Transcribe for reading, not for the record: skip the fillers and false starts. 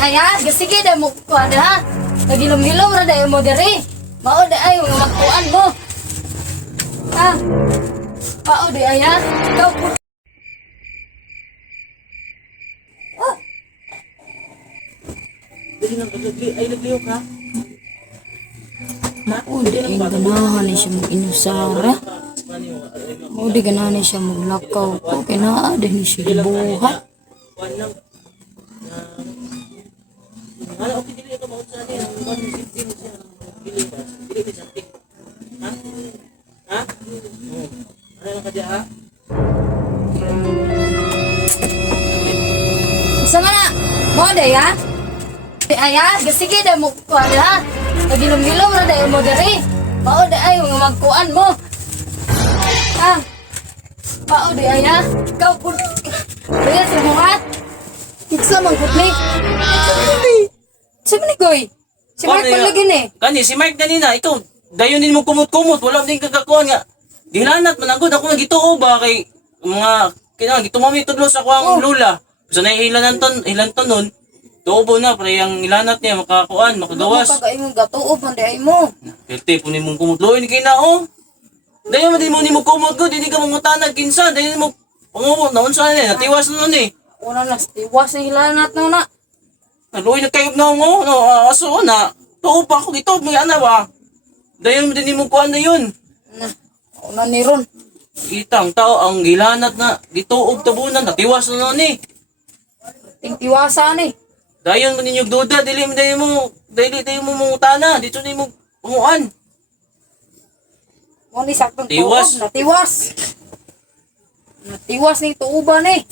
aya, sige da mo kuan ha. Nagilom-hilom ra dayo mo diri. Mao da ay mga magkuan mo. Ha? Mao di aya. Ikaw po. Dili nang ay nagliw ka. Mao di ay ganahan ni siya mag-inusara. Mao di ganahan ni siya maglakaw ko kay naa din siya buhat. Wala okay dili ka mao sa din. 115 siya. Dili ba? Dili ka santik. Ha? Ha? Ano lang ka diha? Ha? Isa nga na. Mao di ha. Aya, sige da mo kuan ha. Nagilom-hilom ra dayo mo diri. Mao di ay mga magkuan mo. Ha? Mao di aya. Ikaw po. Dili sa mo ha. Iksa man putli. Sabi ni Goy. Si Mark lagi ni. Kani si Mike kanina ikaw dayonin mo kumot-kumot wala din kagakuan nga. Dilanat managod ako nagituo ba kay mga kina gitumami tudlo sa kuang lula. So nahihilan ton nun. Tuobo na pre ang ilanat niya makakuan makagawas. Kakaimong gatuob man di mo. Helte po ni mong kumutloy ni kina oh. Dayon man din mo ni mo kumot gud hindi ka mangutanag kinsa dayon mo pangubo na unsa ni natiwas na nun eh. Una na tiwas na hilanat no na. Naluoy na kayo na mo no aso na. Tuo pa ako gito may ana ba. Dayon mo din ni mo kuan na yun. Na. Una ni ron. Itang tao ang gilanat na gituog tabunan natiwas na nun eh. Tingtiwasa ni. Dayon mo ninyog duda dili mo mangutana dito ni mo panguan. Mo ni saktong Tiwas. tuob, natiwas. Natiwas ni tuuban eh.